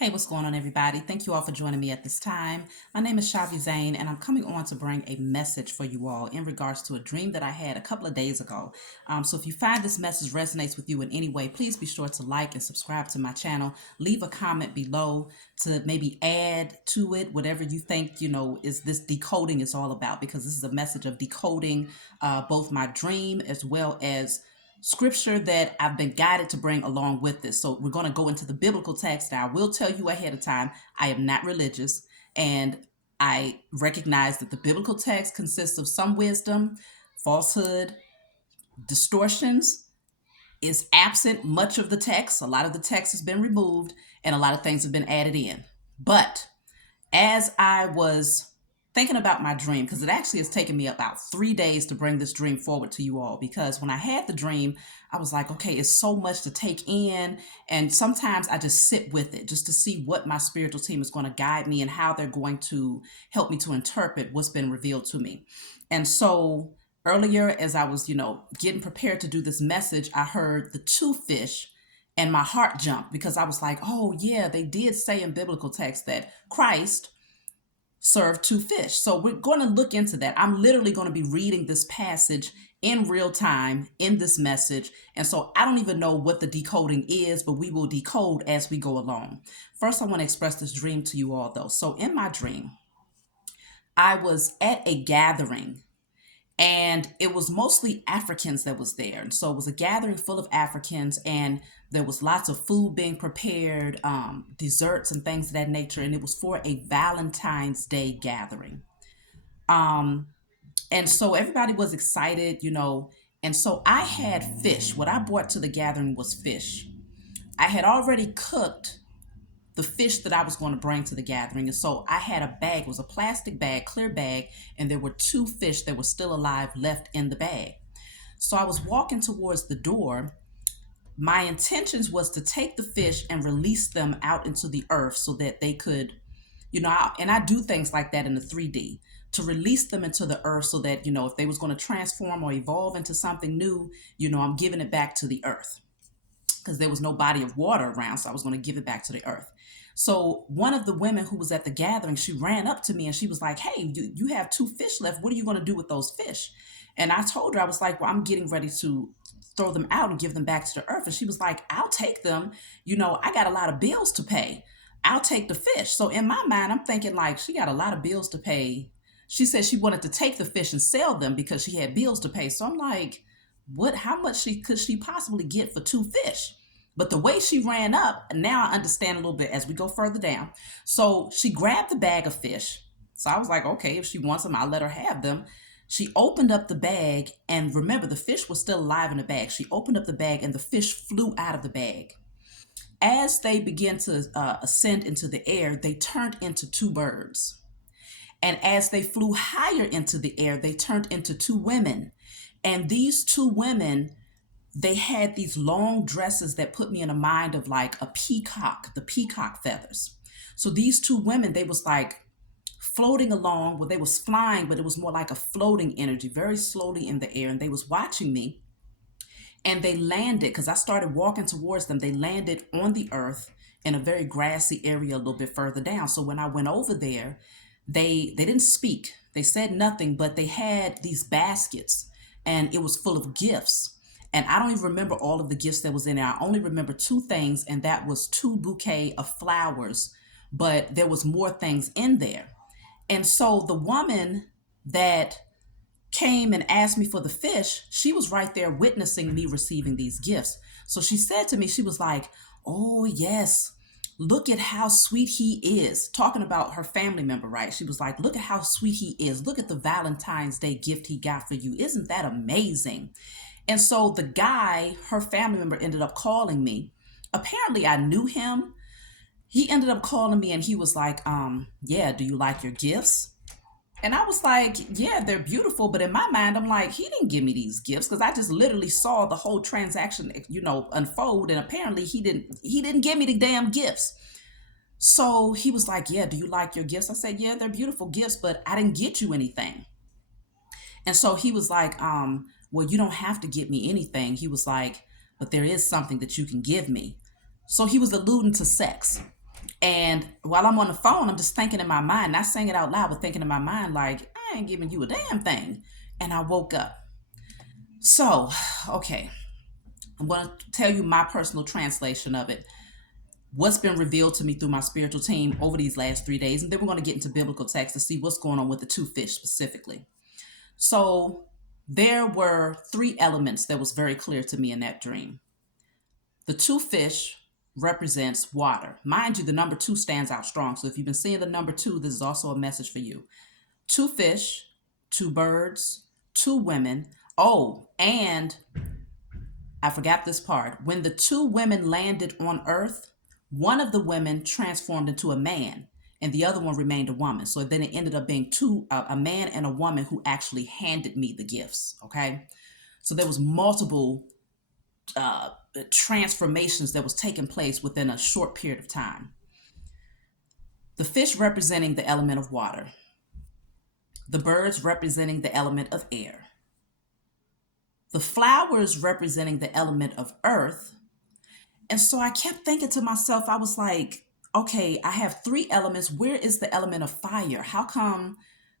Hey, what's going on, everybody? Thank you all for joining me at this time. My name is Shavi Zane, and I'm coming on to bring a message for you all in regards to a dream that I had a couple of days ago. So if you find this message resonates with you in any way, please be sure to like and subscribe to my channel. Leave a comment below to maybe add to it whatever you think, is this decoding is all about, because this is a message of decoding both my dream as well as scripture that I've been guided to bring along with this. So we're going to go into the biblical text. Now, I will tell you ahead of time, I am not religious, and I recognize that the biblical text consists of some wisdom, falsehood, distortions. Is absent much of the text. A lot of the text has been removed, and a lot of things have been added in. But as I was thinking about my dream, because it actually has taken me about 3 days to bring this dream forward to you all, because when I had the dream, I was like, okay, it's so much to take in. And sometimes I just sit with it just to see what my spiritual team is going to guide me and how they're going to help me to interpret what's been revealed to me. And so earlier, as I was, getting prepared to do this message, I heard the two fish and my heart jumped, because I was like, oh, yeah, they did say in biblical text that Christ served two fish. So we're going to look into that. I'm literally going to be reading this passage in real time in this message. And so I don't even know what the decoding is, but we will decode as we go along. First, I want to express this dream to you all, though. So in my dream, I was at a gathering, and it was mostly Africans that was there. And so it was a gathering full of Africans, and there was lots of food being prepared, desserts and things of that nature. And it was for a Valentine's Day gathering. Um, and so everybody was excited, And so I had fish. What I brought to the gathering was fish. I had already cooked the fish that I was going to bring to the gathering. And so I had a bag, it was a plastic bag, clear bag, and there were two fish that were still alive left in the bag. So I was walking towards the door. My intentions was to take the fish and release them out into the earth so that they could, and I do things like that in the 3D, to release them into the earth so that, if they was going to transform or evolve into something new, I'm giving it back to the earth, because there was no body of water around. So I was going to give it back to the earth. So one of the women who was at the gathering, she ran up to me and she was like, hey, you have two fish left. What are you going to do with those fish? And I told her, I was like, well, I'm getting ready to throw them out and give them back to the earth. And she was like, I'll take them. I got a lot of bills to pay. I'll take the fish. So in my mind, I'm thinking like, she got a lot of bills to pay. She said she wanted to take the fish and sell them because she had bills to pay. So I'm like, how much could she possibly get for two fish? But the way she ran up, now I understand a little bit as we go further down. So she grabbed the bag of fish. So I was like, okay, if she wants them, I'll let her have them. She opened up the bag, and remember, the fish was still alive in the bag. She opened up the bag, and the fish flew out of the bag. As they began to ascend into the air, they turned into two birds. And as they flew higher into the air, they turned into two women. And these two women, they had these long dresses that put me in a mind of like a peacock, the peacock feathers. So these two women, they was like floating along, well, they was flying, but it was more like a floating energy, very slowly in the air. And they was watching me, and they landed, because I started walking towards them. They landed on the earth in a very grassy area a little bit further down. So when I went over there, they didn't speak. They said nothing, but they had these baskets, and it was full of gifts. And I don't even remember all of the gifts that was in there. I only remember two things, and that was two bouquet of flowers, but there was more things in there. And so the woman that came and asked me for the fish, she was right there witnessing me receiving these gifts. So she said to me, she was like, oh, yes, look at how sweet he is. Talking about her family member, right? She was like, look at how sweet he is. Look at the Valentine's Day gift he got for you. Isn't that amazing? And so the guy, her family member, ended up calling me. Apparently, I knew him. He ended up calling me, and he was like, yeah, do you like your gifts? And I was like, yeah, they're beautiful. But in my mind, I'm like, he didn't give me these gifts, because I just literally saw the whole transaction, unfold. And apparently he didn't give me the damn gifts. So he was like, yeah, do you like your gifts? I said, yeah, they're beautiful gifts, but I didn't get you anything. And so he was like, well, you don't have to get me anything. He was like, but there is something that you can give me. So he was alluding to sex. And while I'm on the phone, I'm just thinking in my mind, not saying it out loud, but thinking in my mind, like, I ain't giving you a damn thing. And I woke up. So, okay, I'm going to tell you my personal translation of it. What's been revealed to me through my spiritual team over these last 3 days. And then we're going to get into biblical text to see what's going on with the two fish specifically. So, there were three elements that was very clear to me in that dream. The two fish represents water. Mind you, the number two stands out strong. So if you've been seeing the number two, this is also a message for you. Two fish, two birds, two women. Oh, and I forgot this part. When the two women landed on earth, one of the women transformed into a man and the other one remained a woman. So then it ended up being a man and a woman who actually handed me the gifts. Okay. So there was multiple transformations that was taking place within a short period of time. The fish representing the element of water, the birds representing the element of air, the flowers representing the element of earth. And so I kept thinking to myself, I was like, okay, I have three elements. Where is the element of fire? How come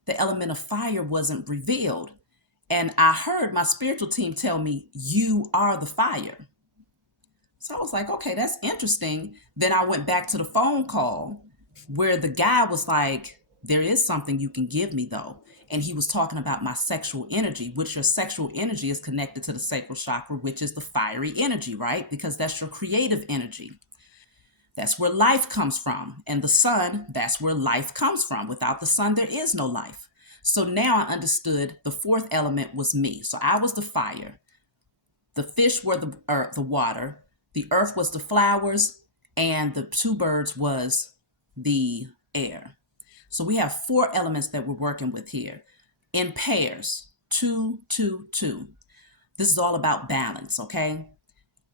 the element of fire wasn't revealed? And I heard my spiritual team tell me, you are the fire. So I was like, okay, that's interesting. Then I went back to the phone call where the guy was like, there is something you can give me though. And he was talking about my sexual energy, which your sexual energy is connected to the sacral chakra, which is the fiery energy, right? Because that's your creative energy. That's where life comes from. And the sun, that's where life comes from. Without the sun, there is no life. So now I understood the fourth element was me. So I was the fire. The fish were the water. The earth was the flowers, and the two birds was the air. So we have four elements that we're working with here in pairs, 2, 2, 2. This is all about balance, okay?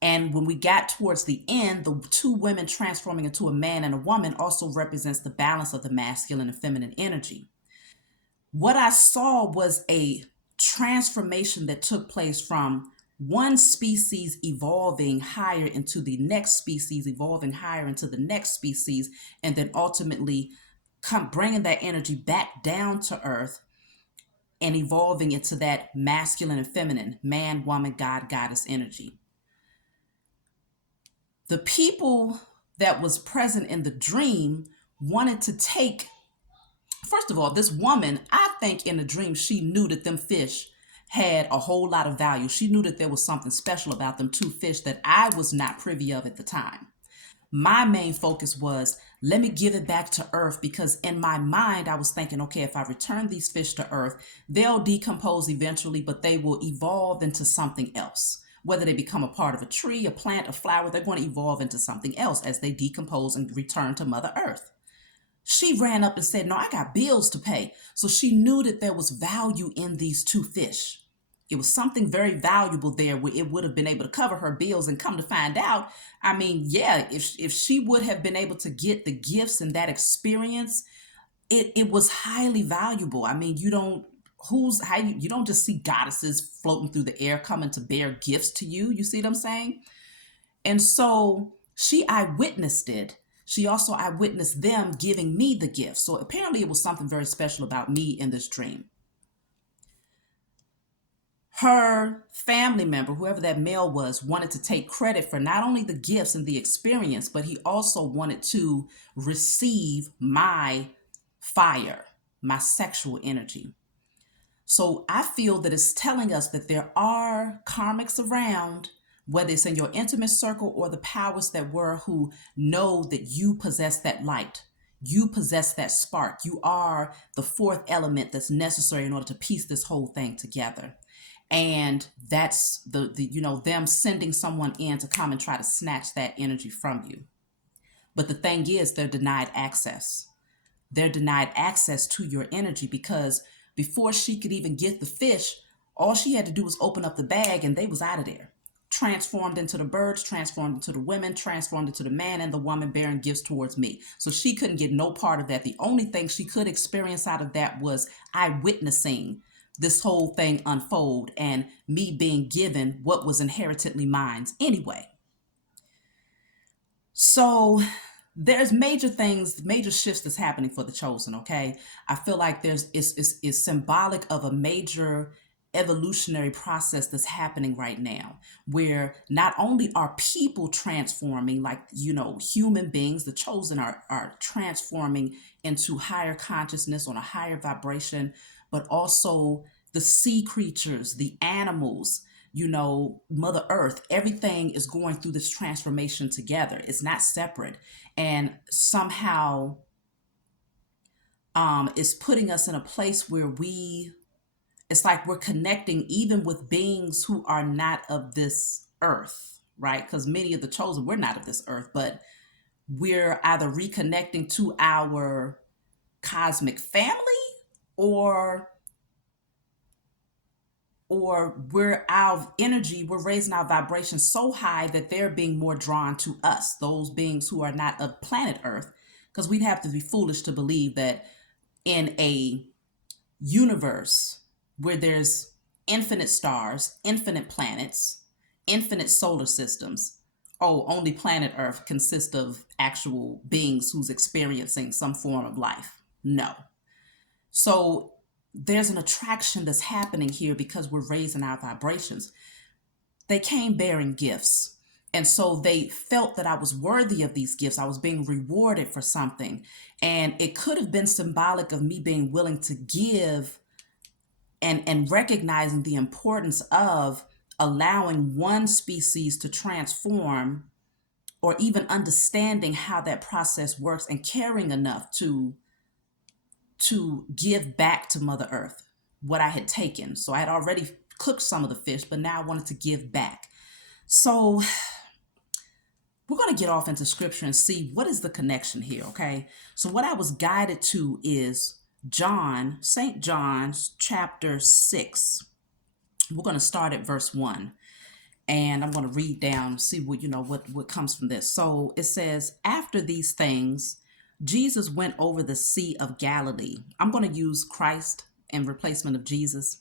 And when we got towards the end, the two women transforming into a man and a woman also represents the balance of the masculine and feminine energy. What I saw was a transformation that took place from one species evolving higher into the next species, evolving higher into the next species, and then ultimately bringing that energy back down to earth and evolving into that masculine and feminine, man, woman, God, goddess energy. The people that was present in the dream wanted to take, first of all, this woman, I think in the dream, she knew that them fish had a whole lot of value. She knew that there was something special about them two fish that I was not privy of at the time. My main focus was, let me give it back to earth, because in my mind, I was thinking, okay, if I return these fish to earth, they'll decompose eventually, but they will evolve into something else. Whether they become a part of a tree, a plant, a flower, they're going to evolve into something else as they decompose and return to Mother Earth. She ran up and said, no, I got bills to pay. So she knew that there was value in these two fish. It was something very valuable there where it would have been able to cover her bills. And come to find out, I mean, yeah, if she would have been able to get the gifts and that experience, it was highly valuable. I mean, you don't just see goddesses floating through the air coming to bear gifts to you. You see what I'm saying? And so she eyewitnessed it. She also eyewitnessed them giving me the gift. So apparently it was something very special about me in this dream. Her family member, whoever that male was, wanted to take credit for not only the gifts and the experience, but he also wanted to receive my fire, my sexual energy. So I feel that it's telling us that there are karmics around, whether it's in your intimate circle or the powers that were, who know that you possess that light. You possess that spark. You are the fourth element that's necessary in order to piece this whole thing together. And that's them sending someone in to come and try to snatch that energy from you. But the thing is, they're denied access. They're denied access to your energy, because before she could even get the fish, all she had to do was open up the bag and they was out of there. Transformed into the birds, transformed into the women, transformed into the man and the woman bearing gifts towards me. So she couldn't get no part of that. The only thing she could experience out of that was eyewitnessing this whole thing unfold and me being given what was inheritedly mine anyway. So there's major things, major shifts that's happening for the chosen. Okay, I feel like it's symbolic of a major evolutionary process that's happening right now, where not only are people transforming, like human beings, the chosen are transforming into higher consciousness on a higher vibration, but also the sea creatures, the animals, Mother Earth, everything is going through this transformation together. It's not separate. And somehow it's putting us in a place where it's like we're connecting even with beings who are not of this earth, right? Because many of the chosen, we're not of this earth, but we're either reconnecting to our cosmic family, or our energy, we're raising our vibration so high that they're being more drawn to us, those beings who are not of planet Earth. Because we'd have to be foolish to believe that in a universe where there's infinite stars, infinite planets, infinite solar systems, only planet Earth consists of actual beings who's experiencing some form of life. No. So there's an attraction that's happening here because we're raising our vibrations. They came bearing gifts. And so they felt that I was worthy of these gifts. I was being rewarded for something. And it could have been symbolic of me being willing to give and recognizing the importance of allowing one species to transform, or even understanding how that process works and caring enough to give back to Mother Earth what I had taken. So I had already cooked some of the fish, but now I wanted to give back. So we're going to get off into scripture and see what is the connection here, okay? So what I was guided to is St. John's chapter 6. We're going to start at verse 1. And I'm going to read down, see what comes from this. So it says, after these things, Jesus went over the Sea of Galilee. I'm going to use Christ in replacement of Jesus.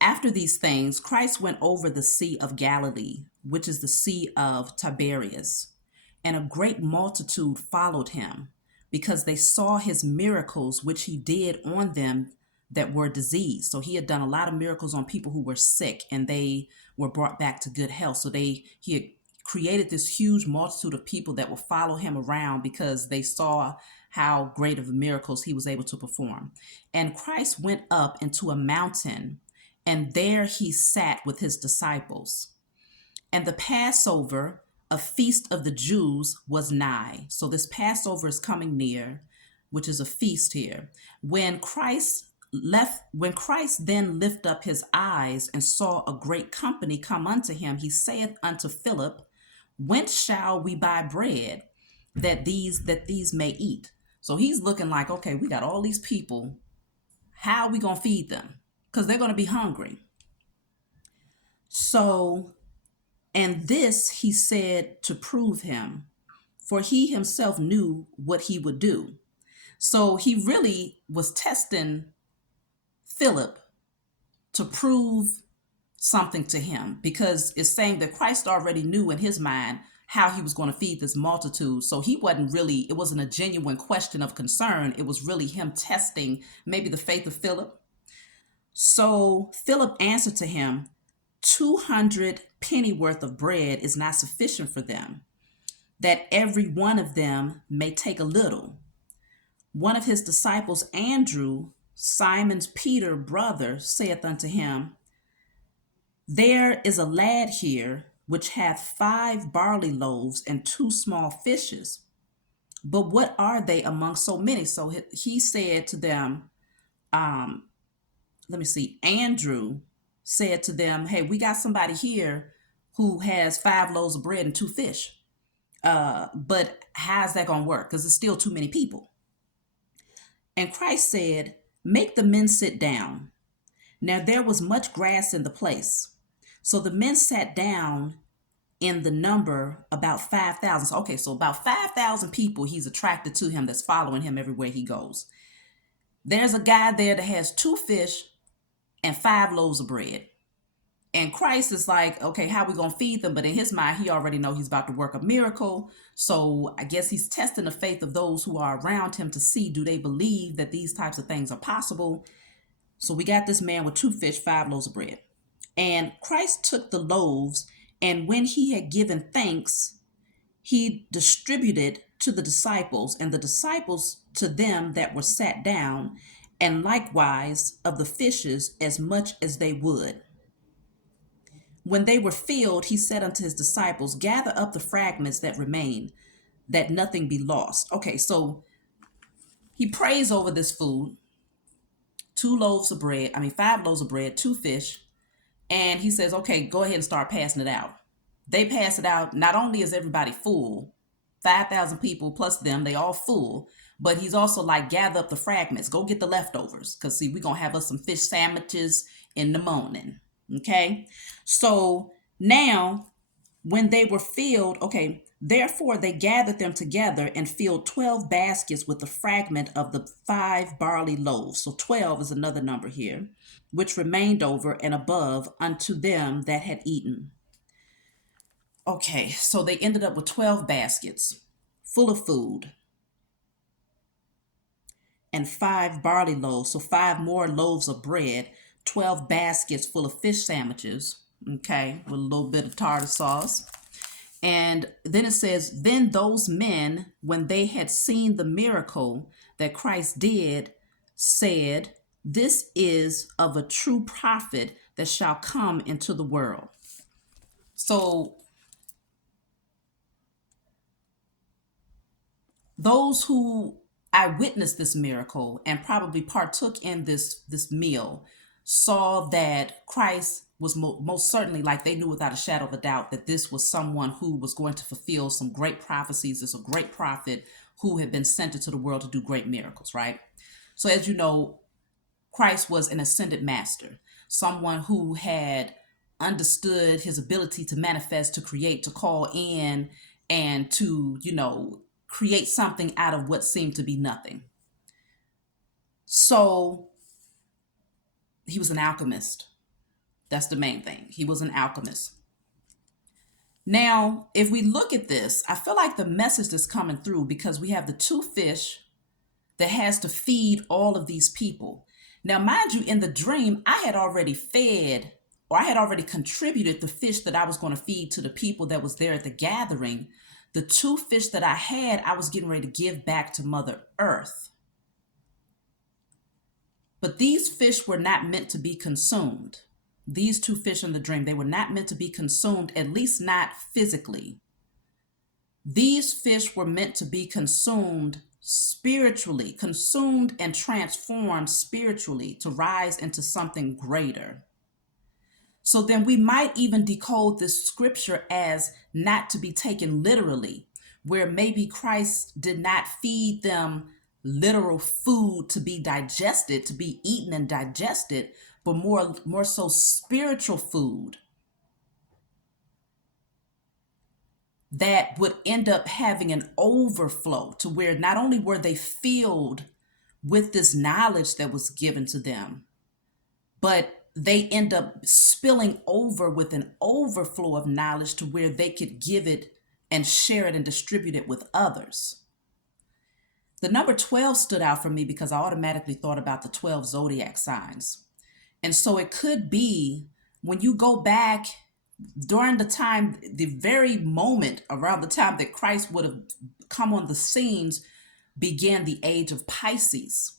After these things, Christ went over the Sea of Galilee, which is the Sea of Tiberias, and a great multitude followed him, because they saw his miracles, which he did on them that were diseased. So he had done a lot of miracles on people who were sick, and they were brought back to good health. So he had created this huge multitude of people that will follow him around because they saw how great of miracles he was able to perform. And Christ went up into a mountain, and there he sat with his disciples. And the Passover, a feast of the Jews, was nigh. So this Passover is coming near, which is a feast here. When Christ then lift up his eyes and saw a great company come unto him, he saith unto Philip, whence shall we buy bread that these may eat? So he's looking like, okay, we got all these people. How are we going to feed them? Because they're going to be hungry. So, and this he said to prove him, for he himself knew what he would do. So he really was testing Philip to prove something to him, because it's saying that Christ already knew in his mind how he was going to feed this multitude. So it wasn't a genuine question of concern. It was really him testing maybe the faith of Philip. So Philip answered to him, 200 pennyworth of bread is not sufficient for them, that every one of them may take a little. One of his disciples, Andrew, Simon's Peter brother, saith unto him, there is a lad here which hath 5 barley loaves and 2 small fishes. But what are they among so many? So he said to them, Andrew said to them, hey, we got somebody here who has 5 loaves of bread and 2 fish. But how's that going to work? Because it's still too many people. And Christ said, make the men sit down. Now there was much grass in the place. So the men sat down, in the number about 5,000. So about 5,000 people he's attracted to him, that's following him everywhere he goes. There's a guy there that has 2 fish and 5 loaves of bread. And Christ is like, okay, how we gonna feed them? But in his mind, he already know he's about to work a miracle. So I guess he's testing the faith of those who are around him to see, do they believe that these types of things are possible? So we got this man with 2 fish, 5 loaves of bread. And Christ took the loaves, and when he had given thanks, he distributed to the disciples, and the disciples to them that were sat down, and likewise of the fishes as much as they would. When they were filled, he said unto his disciples, gather up the fragments that remain, that nothing be lost. Okay, so he prays over this food, 5 loaves of bread, 2 fish, and he says, okay, go ahead and start passing it out. They pass it out. Not only is everybody full, 5,000 people plus them, they all full, but he's also like, gather up the fragments, go get the leftovers. Because see, we're going to have us some fish sandwiches in the morning. Okay. So now when they were filled, okay, therefore they gathered them together and filled 12 baskets with the fragment of the 5 barley loaves. So 12 is another number here, which remained over and above unto them that had eaten. Okay, so they ended up with 12 baskets full of food and 5 barley loaves. So 5 more loaves of bread, 12 baskets full of fish sandwiches, okay, with a little bit of tartar sauce. And then it says, then those men, when they had seen the miracle that Christ did, said, this is of a true prophet that shall come into the world. So those who eyewitnessed this miracle and probably partook in this meal saw that Christ was most certainly, like they knew without a shadow of a doubt, that this was someone who was going to fulfill some great prophecies. It's a great prophet who had been sent into the world to do great miracles, right? So as you know, Christ was an ascended master, someone who had understood his ability to manifest, to create, to call in, and to, create something out of what seemed to be nothing. So he was an alchemist. That's the main thing. He was an alchemist. Now, if we look at this, I feel like the message that's coming through, because we have the 2 fish that has to feed all of these people. Now, mind you, in the dream, I had already fed, or I had already contributed the fish that I was going to feed to the people that was there at the gathering. The 2 fish that I had, I was getting ready to give back to Mother Earth. But these fish were not meant to be consumed. These 2 fish in the dream, they were not meant to be consumed, at least not physically. These fish were meant to be consumed spiritually, consumed and transformed spiritually to rise into something greater. So then we might even decode this scripture as not to be taken literally, where maybe Christ did not feed them literal food to be digested, to be eaten and digested, but more so spiritual food that would end up having an overflow, to where not only were they filled with this knowledge that was given to them, but they end up spilling over with an overflow of knowledge to where they could give it and share it and distribute it with others. The number 12 stood out for me because I automatically thought about the 12 zodiac signs. And so it could be, when you go back during the time, the very moment around the time that Christ would have come on the scenes, began the age of Pisces.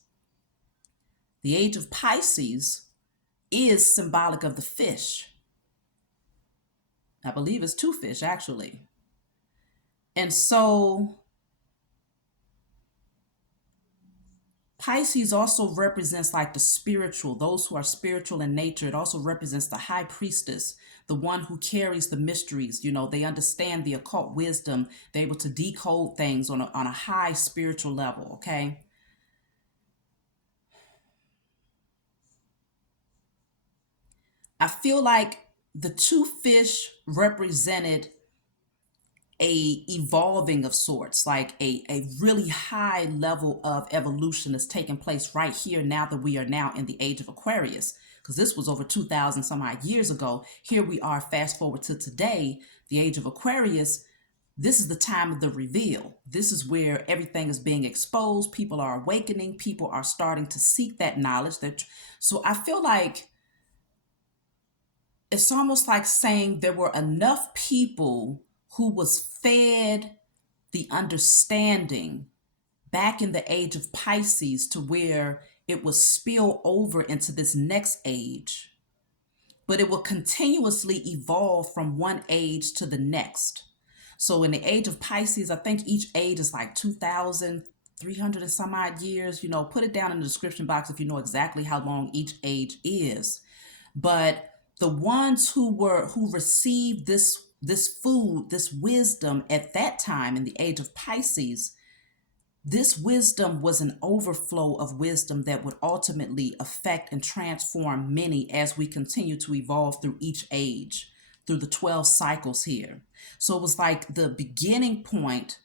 The age of Pisces is symbolic of the fish. I believe it's 2 fish, actually. And so Pisces also represents like the spiritual, those who are spiritual in nature. It also represents the high priestess, the one who carries the mysteries. They understand the occult wisdom. They're able to decode things on a high spiritual level, okay? I feel like the 2 fish represented a evolving of sorts, like a really high level of evolution that's taking place right here now that we are now in the age of Aquarius. because this was over 2,000 some odd years ago. Here we are, fast forward to today, the age of Aquarius. This is the time of the reveal. This is where everything is being exposed. People are awakening. People are starting to seek that knowledge. So I feel like it's almost like saying there were enough people who was fed the understanding back in the age of Pisces to where it will spill over into this next age, but it will continuously evolve from one age to the next. So in the age of Pisces, I think each age is like 2,300 and some odd years. Put it down in the description box if you know exactly how long each age is. But the ones who received this food, this wisdom at that time in the age of Pisces, this wisdom was an overflow of wisdom that would ultimately affect and transform many as we continue to evolve through each age, through the 12 cycles here. So it was like the beginning point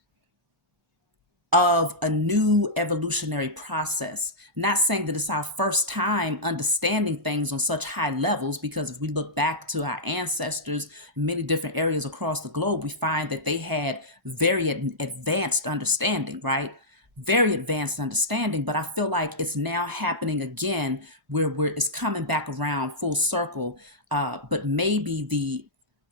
of a new evolutionary process. Not saying that it's our first time understanding things on such high levels, because if we look back to our ancestors in many different areas across the globe, we find that they had very advanced understanding, right? Very advanced understanding. But I feel like it's now happening again where it's coming back around full circle. But maybe the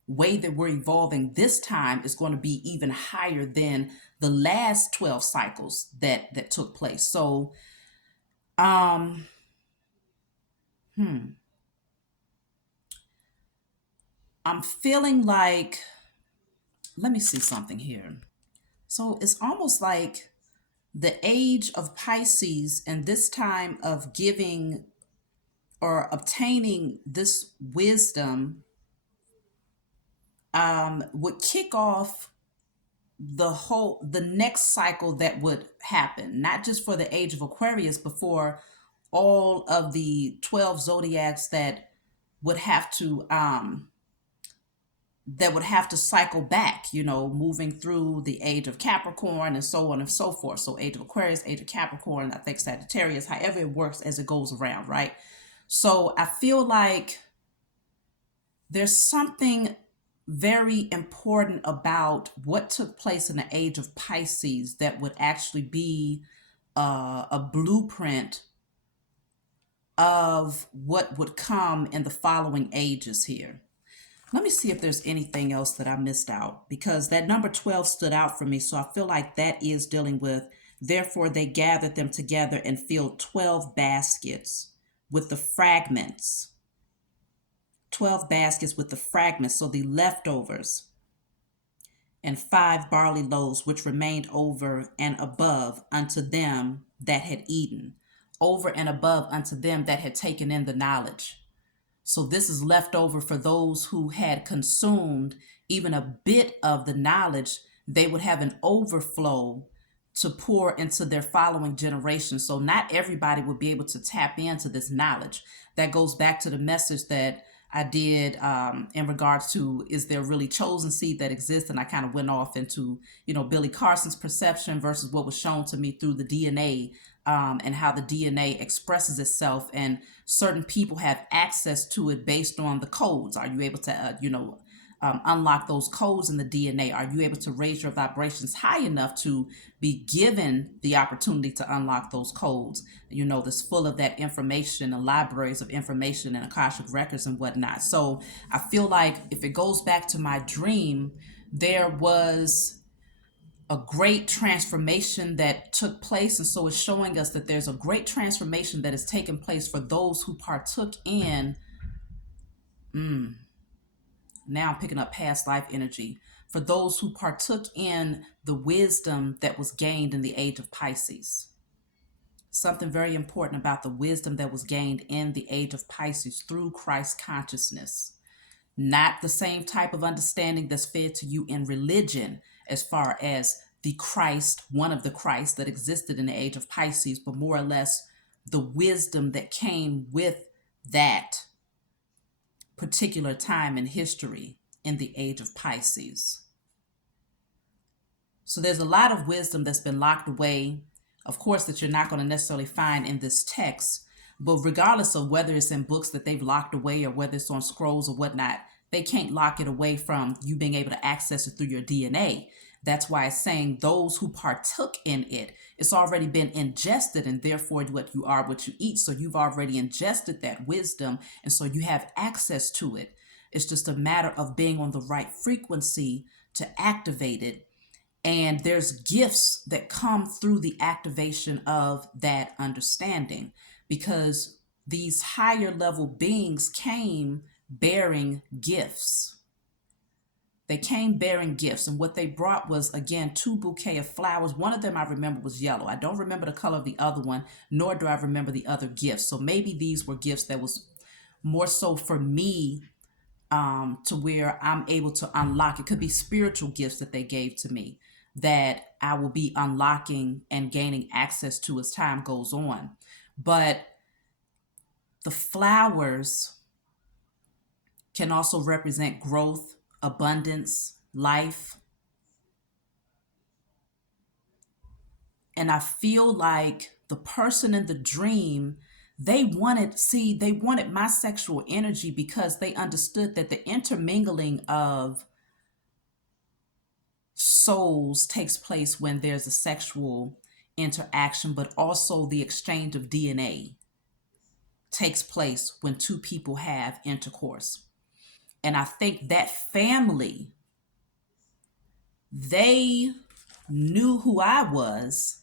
way that we're evolving this time is going to be even higher than the last 12 cycles that took place. So I'm feeling like, let me see something here. So it's almost like the age of Pisces and this time of giving or obtaining this wisdom would kick off the next cycle that would happen, not just for the age of Aquarius, but for all of the 12 zodiacs that would have to cycle back, moving through the age of Capricorn and so on and so forth. So age of Aquarius, age of Capricorn, I think Sagittarius, however it works as it goes around, right? So I feel like there's something very important about what took place in the age of Pisces that would actually be a blueprint of what would come in the following ages here. Let me see if there's anything else that I missed out, because that number 12 stood out for me. So I feel like that is dealing with, therefore they gathered them together and filled 12 baskets with the fragments. 12 baskets with the fragments, so the leftovers, and 5 barley loaves, which remained over and above unto them that had eaten, over and above unto them that had taken in the knowledge. So this is left over for those who had consumed even a bit of the knowledge. They would have an overflow to pour into their following generation. So not everybody would be able to tap into this knowledge. That goes back to the message that I did in regards to, is there really chosen seed that exists? And I kind of went off into, Billy Carson's perception versus what was shown to me through the DNA, and how the DNA expresses itself, and certain people have access to it based on the codes. Are you able to, unlock those codes in the DNA? Are you able to raise your vibrations high enough to be given the opportunity to unlock those codes? That's full of that information and libraries of information and Akashic records and whatnot. So I feel like if it goes back to my dream, there was a great transformation that took place. And so it's showing us that there's a great transformation that has taken place for those who partook in, now I'm picking up past life energy, for those who partook in the wisdom that was gained in the age of Pisces. Something very important about the wisdom that was gained in the age of Pisces through Christ consciousness. Not the same type of understanding that's fed to you in religion as far as the Christ, one of the Christ that existed in the age of Pisces, but more or less the wisdom that came with that particular time in history in the age of Pisces. So there's a lot of wisdom that's been locked away, of course, that you're not going to necessarily find in this text, But regardless of whether it's in books that they've locked away or whether it's on scrolls or whatnot, they can't lock it away from you being able to access it through your DNA. That's why it's saying those who partook in it, it's already been ingested, and therefore what you are, what you eat. So you've already ingested that wisdom, and so you have access to it. It's just a matter of being on the right frequency to activate it. And there's gifts that come through the activation of that understanding, because these higher level beings came bearing gifts. They came bearing gifts, and what they brought was, again, 2 bouquets of flowers. One of them I remember was yellow. I don't remember the color of the other one, nor do I remember the other gifts. So maybe these were gifts that was more so for me, to where I'm able to unlock. It could be spiritual gifts that they gave to me that I will be unlocking and gaining access to as time goes on. But the flowers can also represent growth, abundance, life. And I feel like the person in the dream, they wanted my sexual energy because they understood that the intermingling of souls takes place when there's a sexual interaction, but also the exchange of DNA takes place when two people have intercourse. And I think that family, they knew who I was,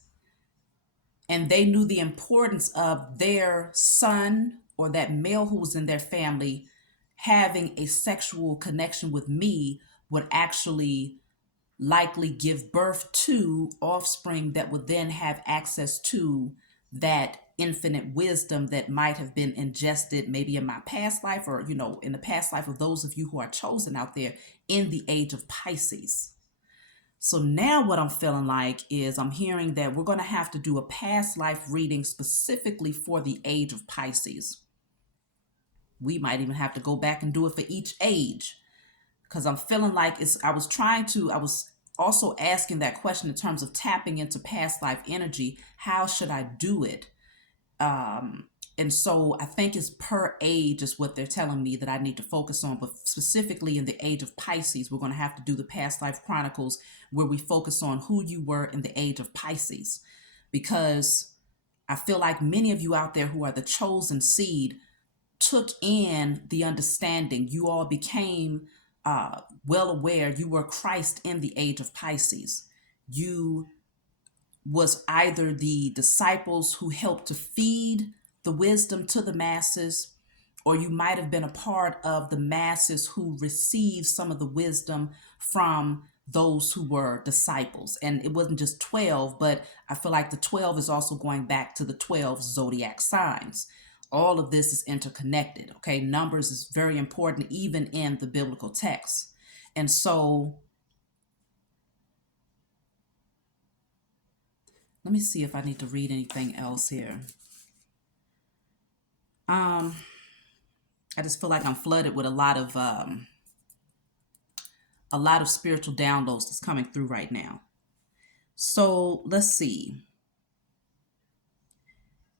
and they knew the importance of their son or that male who was in their family having a sexual connection with me would actually likely give birth to offspring that would then have access to that infinite wisdom that might have been ingested maybe in my past life, or in the past life of those of you who are chosen out there in the age of Pisces. So now what I'm feeling like is I'm hearing that we're going to have to do a past life reading specifically for the age of Pisces. We might even have to go back and do it for each age, because I'm feeling like I was also asking that question in terms of tapping into past life energy. How should I do it? And so I think it's per age is what they're telling me that I need to focus on. But specifically in the age of Pisces, we're going to have to do the past life chronicles where we focus on who you were in the age of Pisces. Because I feel like many of you out there who are the chosen seed took in the understanding. You all became well aware. You were Christ in the age of Pisces. You was either the disciples who helped to feed the wisdom to the masses, or you might have been a part of the masses who received some of the wisdom from those who were disciples. And it wasn't just 12, but I feel like the 12 is also going back to the 12 zodiac signs. All of this is interconnected. Okay, numbers is very important even in the biblical text. And so let me see if I need to read anything else here. I just feel like I'm flooded with a lot of spiritual downloads that's coming through right now. So let's see.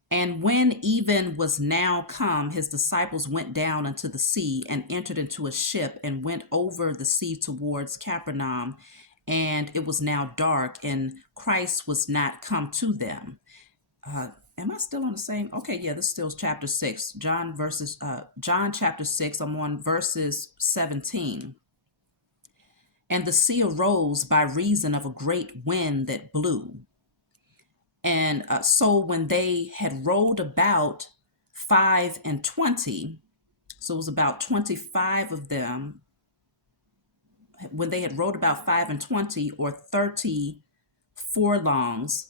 And when even was now come, his disciples went down unto the sea and entered into a ship and went over the sea towards Capernaum. And it was now dark, and Christ was not come to them. Am I still on the same? Okay, yeah, this is still chapter 6. John chapter 6, I'm on verses 17. And the sea arose by reason of a great wind that blew. And so when they had rowed about 25, so it was about 25 of them, when they had rowed about 25 or 30 furlongs,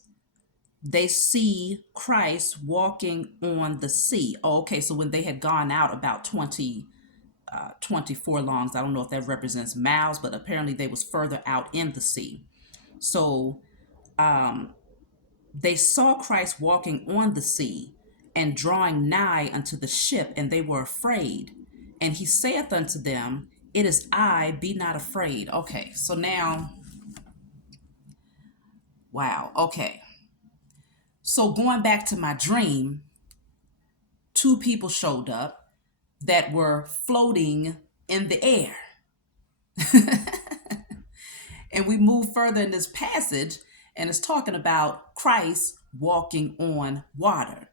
they see Christ walking on the sea. Oh, okay, so when they had gone out about 20 furlongs, I don't know if that represents miles, but apparently they was further out in the sea. So they saw Christ walking on the sea and drawing nigh unto the ship, and they were afraid. And he saith unto them, it is I, be not afraid. Okay, so now, wow, okay. So going back to my dream, two people showed up that were floating in the air. And we move further in this passage, and it's talking about Christ walking on water.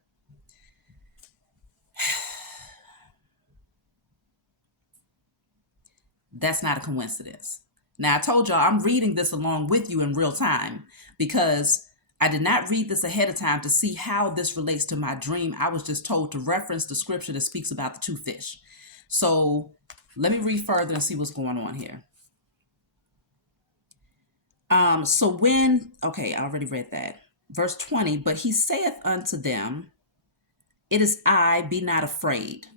That's not a coincidence. Now, I told y'all I'm reading this along with you in real time because I did not read this ahead of time to see how this relates to my dream. I was just told to reference the scripture that speaks about the two fish. So let me read further and see what's going on here. I already read that. Verse 20, but he saith unto them, it is I, be not afraid.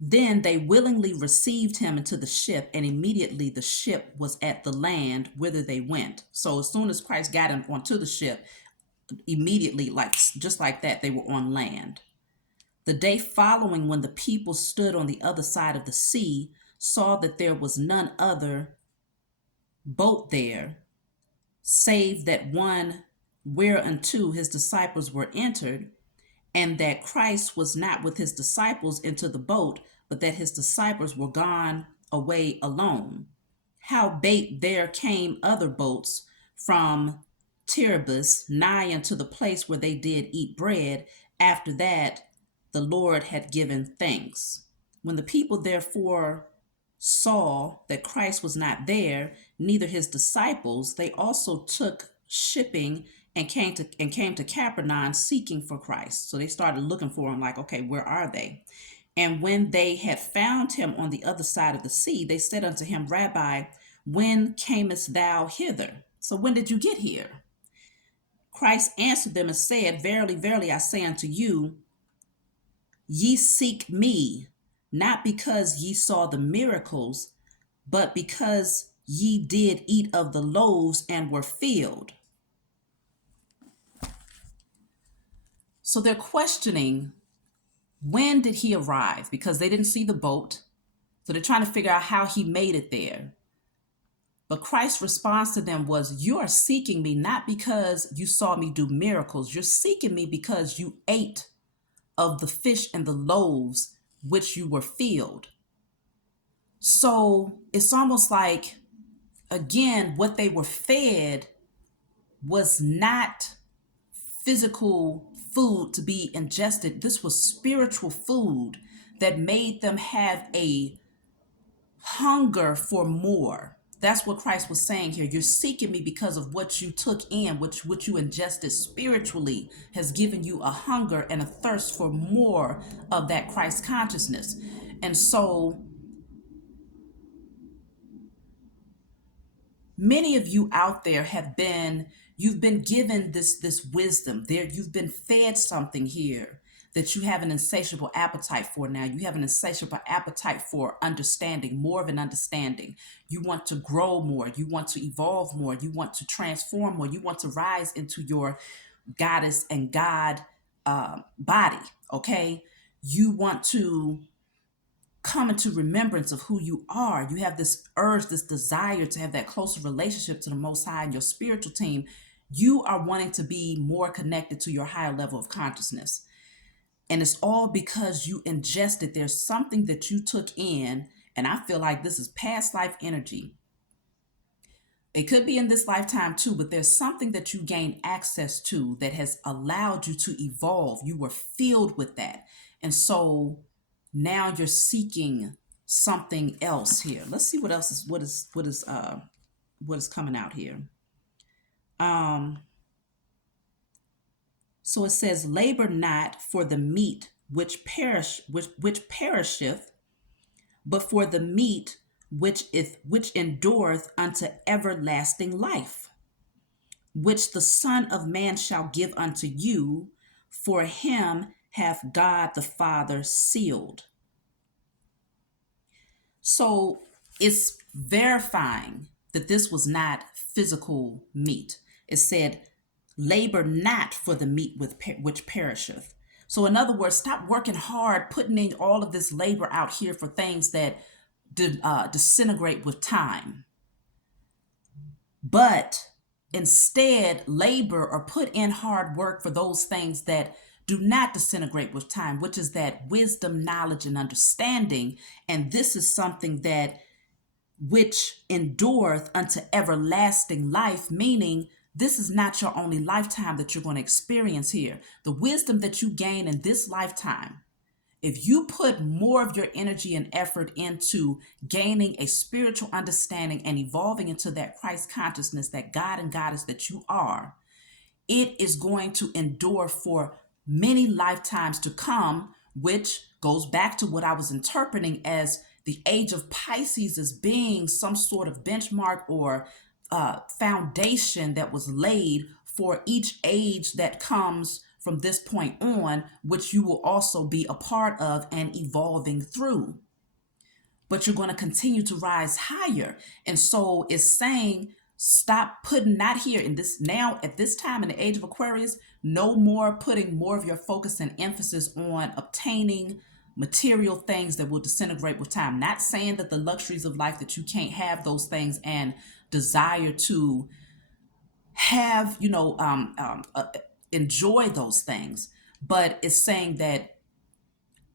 Then they willingly received him into the ship, and immediately the ship was at the land whither they went. So as soon as Christ got him onto the ship, immediately, just like that, they were on land. The day following, when the people stood on the other side of the sea, saw that there was none other boat there, save that one whereunto his disciples were entered, and that Christ was not with his disciples into the boat, but that his disciples were gone away alone. Howbeit there came other boats from Tiberias nigh unto the place where they did eat bread, after that the Lord had given thanks. When the people therefore saw that Christ was not there, neither his disciples, they also took shipping and came to Capernaum seeking for Christ. So they started looking for him, like, okay, where are they? And when they had found him on the other side of the sea, they said unto him, Rabbi, when camest thou hither? So when did you get here? Christ answered them and said, Verily, verily, I say unto you, ye seek me, not because ye saw the miracles, but because ye did eat of the loaves and were filled. So they're questioning, when did he arrive? Because they didn't see the boat. So they're trying to figure out how he made it there. But Christ's response to them was, you are seeking me not because you saw me do miracles. You're seeking me because you ate of the fish and the loaves which you were filled. So it's almost like, again, what they were fed was not physical food to be ingested. This was spiritual food that made them have a hunger for more. That's what Christ was saying here. You're seeking me because of what you took in, which you ingested spiritually has given you a hunger and a thirst for more of that Christ consciousness. And so many of you out there you've been given this wisdom there. You've been fed something here that you have an insatiable appetite for now. You have an insatiable appetite for understanding, more of an understanding. You want to grow more. You want to evolve more. You want to transform more. You want to rise into your goddess and God body, okay? You want to come into remembrance of who you are. You have this urge, this desire to have that closer relationship to the Most High and your spiritual team. You are wanting to be more connected to your higher level of consciousness. And it's all because you ingested. There's something that you took in, and I feel like this is past life energy. It could be in this lifetime too, but there's something that you gained access to that has allowed you to evolve. You were filled with that. And so now you're seeking something else here. Let's see what else is coming out here. So it says, labor not for the meat which perisheth, but for the meat which endureth unto everlasting life, which the Son of Man shall give unto you, for him hath God the Father sealed. So it's verifying that this was not physical meat. It said, labor not for the meat which perisheth. So in other words, stop working hard, putting in all of this labor out here for things that disintegrate with time. But instead, labor or put in hard work for those things that do not disintegrate with time, which is that wisdom, knowledge, and understanding. And this is something that which endureth unto everlasting life, meaning this is not your only lifetime that you're going to experience here. The wisdom that you gain in this lifetime, if you put more of your energy and effort into gaining a spiritual understanding and evolving into that Christ consciousness, that God and Goddess that you are, it is going to endure for many lifetimes to come, which goes back to what I was interpreting as the age of Pisces as being some sort of benchmark or foundation that was laid for each age that comes from this point on, which you will also be a part of and evolving through. But you're going to continue to rise higher. And so it's saying, stop putting, not here in this now at this time in the age of Aquarius, no more putting more of your focus and emphasis on obtaining material things that will disintegrate with time. Not saying that the luxuries of life, that you can't have those things and desire to have, enjoy those things, but it's saying that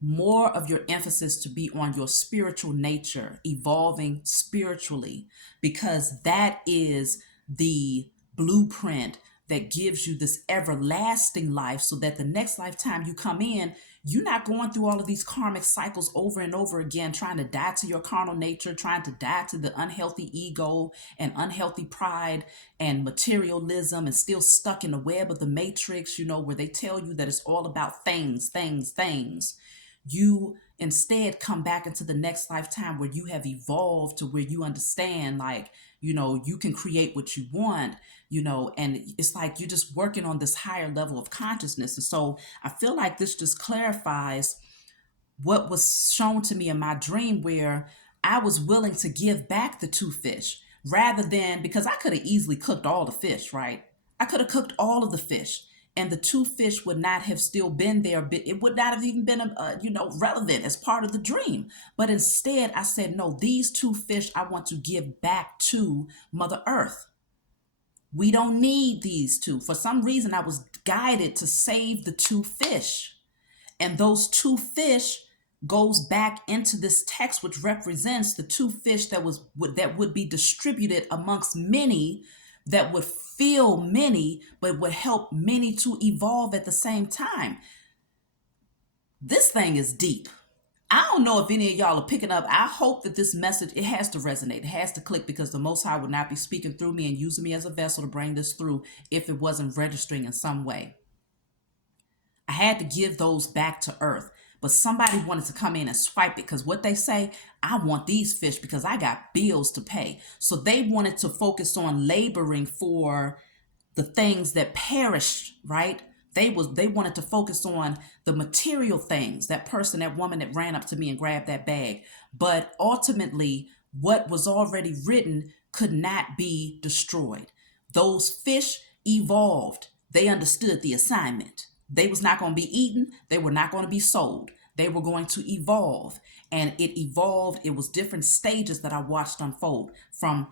more of your emphasis to be on your spiritual nature, evolving spiritually, because that is the blueprint that gives you this everlasting life, so that the next lifetime you come in, you're not going through all of these karmic cycles over and over again, trying to die to your carnal nature, trying to die to the unhealthy ego and unhealthy pride and materialism, and still stuck in the web of the matrix, where they tell you that it's all about things. You instead come back into the next lifetime where you have evolved to where you understand, you can create what you want, and it's like you're just working on this higher level of consciousness. And so I feel like this just clarifies what was shown to me in my dream, where I was willing to give back the 2 fish rather than, because I could have easily cooked all the fish, right? I could have cooked all of the fish, and the 2 fish would not have still been there. But it would not have even been, relevant as part of the dream. But instead, I said, no, these 2 fish I want to give back to Mother Earth. We don't need these 2. For some reason, I was guided to save the 2 fish. And those 2 fish goes back into this text, which represents the 2 fish that would be distributed amongst many, that would fill many, but would help many to evolve at the same time. This thing is deep. I don't know if any of y'all are picking up. I hope that this message, it has to resonate. It has to click, because the Most High would not be speaking through me and using me as a vessel to bring this through if it wasn't registering in some way. I had to give those back to Earth. But somebody wanted to come in and swipe it, because what they say, I want these fish because I got bills to pay. So they wanted to focus on laboring for the things that perished, right? They wanted to focus on the material things, that person, that woman that ran up to me and grabbed that bag. But ultimately, what was already written could not be destroyed. Those fish evolved. They understood the assignment. They was not going to be eaten. They were not going to be sold. They were going to evolve. And it evolved. It was different stages that I watched unfold, from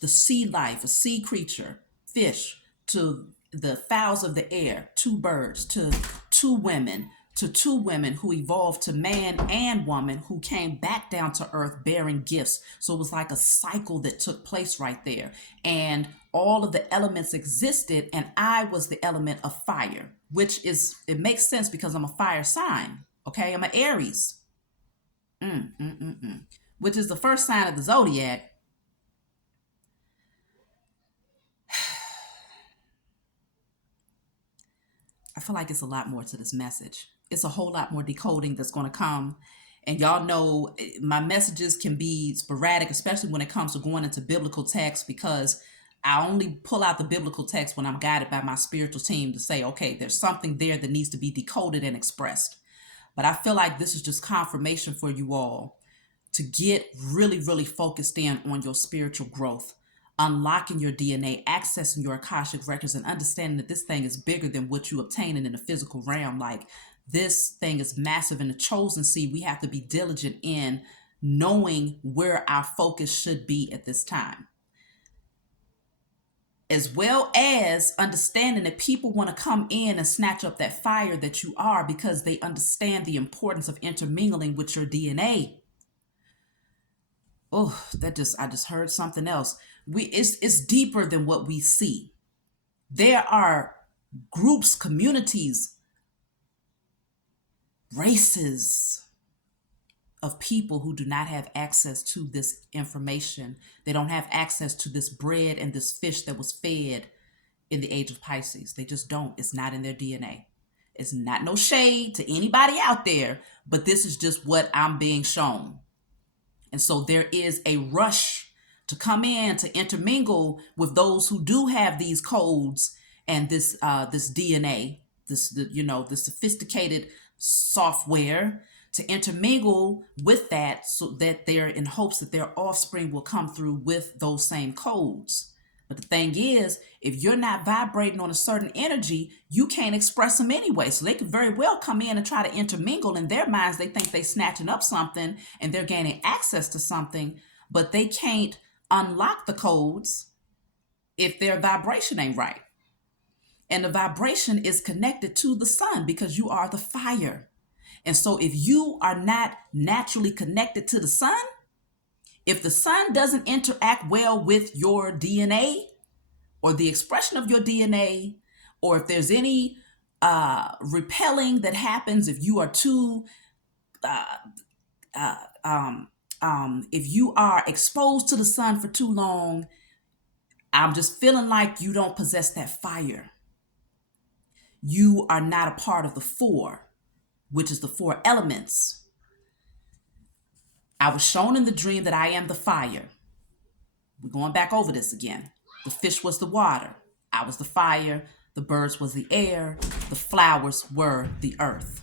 the sea life, a sea creature, fish, to the fowls of the air, 2 birds, to 2 women, who evolved to man and woman, who came back down to earth bearing gifts. So it was like a cycle that took place right there. And all of the elements existed, and I was the element of fire, which it makes sense because I'm a fire sign. Okay, I'm an Aries, which is the first sign of the zodiac. I feel like it's a lot more to this message. It's a whole lot more decoding that's going to come. And y'all know my messages can be sporadic, especially when it comes to going into biblical text, because I only pull out the biblical text when I'm guided by my spiritual team to say, okay, there's something there that needs to be decoded and expressed. But I feel like this is just confirmation for you all to get really, really focused in on your spiritual growth, unlocking your DNA, accessing your Akashic records, and understanding that this thing is bigger than what you obtaining in the physical realm. Like, this thing is massive. In the chosen seed, we have to be diligent in knowing where our focus should be at this time. as well as understanding that people want to come in and snatch up that fire that you are because they understand the importance of intermingling with your DNA. Oh, I just heard something else. It's deeper than what we see. There are groups, communities, races of people who do not have access to this information. They don't have access to this bread and this fish that was fed in the age of Pisces. They just don't. It's not in their DNA. It's not no shade to anybody out there, but this is just what I'm being shown. And so there is a rush to come in to intermingle with those who do have these codes and this DNA, the sophisticated software, to intermingle with that, so that they're in hopes that their offspring will come through with those same codes. But the thing is, if you're not vibrating on a certain energy, you can't express them anyway. So they could very well come in and try to intermingle. In their minds, they think they're snatching up something and they're gaining access to something, but they can't unlock the codes if their vibration ain't right. And the vibration is connected to the sun because you are the fire. And so if you are not naturally connected to the sun, if the sun doesn't interact well with your DNA or the expression of your DNA, or if there's any repelling that happens, if you are too, if you are exposed to the sun for too long, I'm just feeling like you don't possess that fire. You are not a part of the four, which is the four elements. I was shown in the dream that I am the fire. We're going back over this again. The fish was the water. I was the fire. The birds was the air. The flowers were the earth.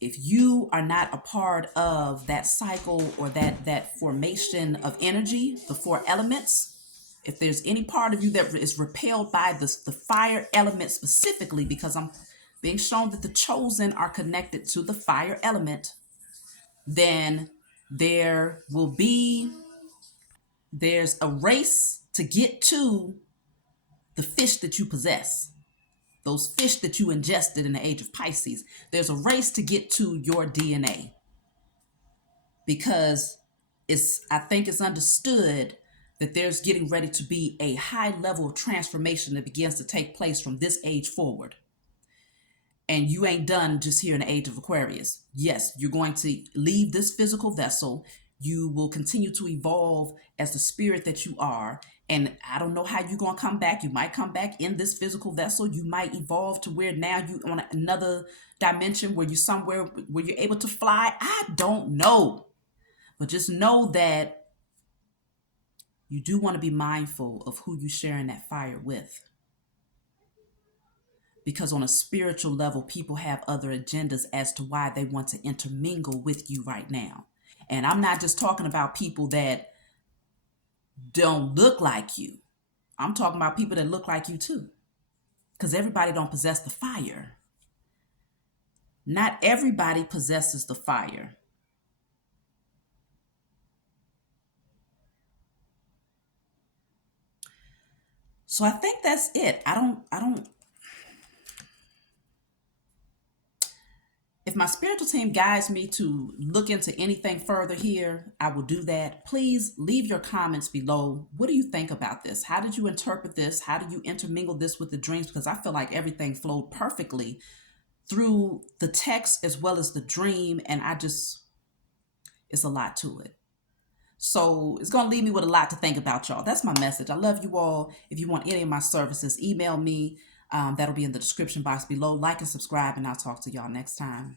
If you are not a part of that cycle or that formation of energy, the four elements, if there's any part of you that is repelled by the fire element specifically, because I'm being shown that the chosen are connected to the fire element, then there's a race to get to the fish that you possess. Those fish that you ingested in the age of Pisces, there's a race to get to your DNA, because I think it's understood that there's getting ready to be a high level of transformation that begins to take place from this age forward. And you ain't done just here in the age of Aquarius. Yes, you're going to leave this physical vessel. You will continue to evolve as the spirit that you are. And I don't know how you're going to come back. You might come back in this physical vessel. You might evolve to where now you on another dimension where you're somewhere where you're able to fly. I don't know. But just know that you do want to be mindful of who you're sharing that fire with. Because on a spiritual level, people have other agendas as to why they want to intermingle with you right now. And I'm not just talking about people that don't look like you. I'm talking about people that look like you too. Because everybody don't possess the fire. Not everybody possesses the fire. So I think that's it. If my spiritual team guides me to look into anything further here, I will do that. Please leave your comments below. What do you think about this? How did you interpret this? How do you intermingle this with the dreams? Because I feel like everything flowed perfectly through the text as well as the dream. And it's a lot to it. So it's going to leave me with a lot to think about, y'all. That's my message. I love you all. If you want any of my services, email me. That'll be in the description box below. Like and subscribe, and I'll talk to y'all next time.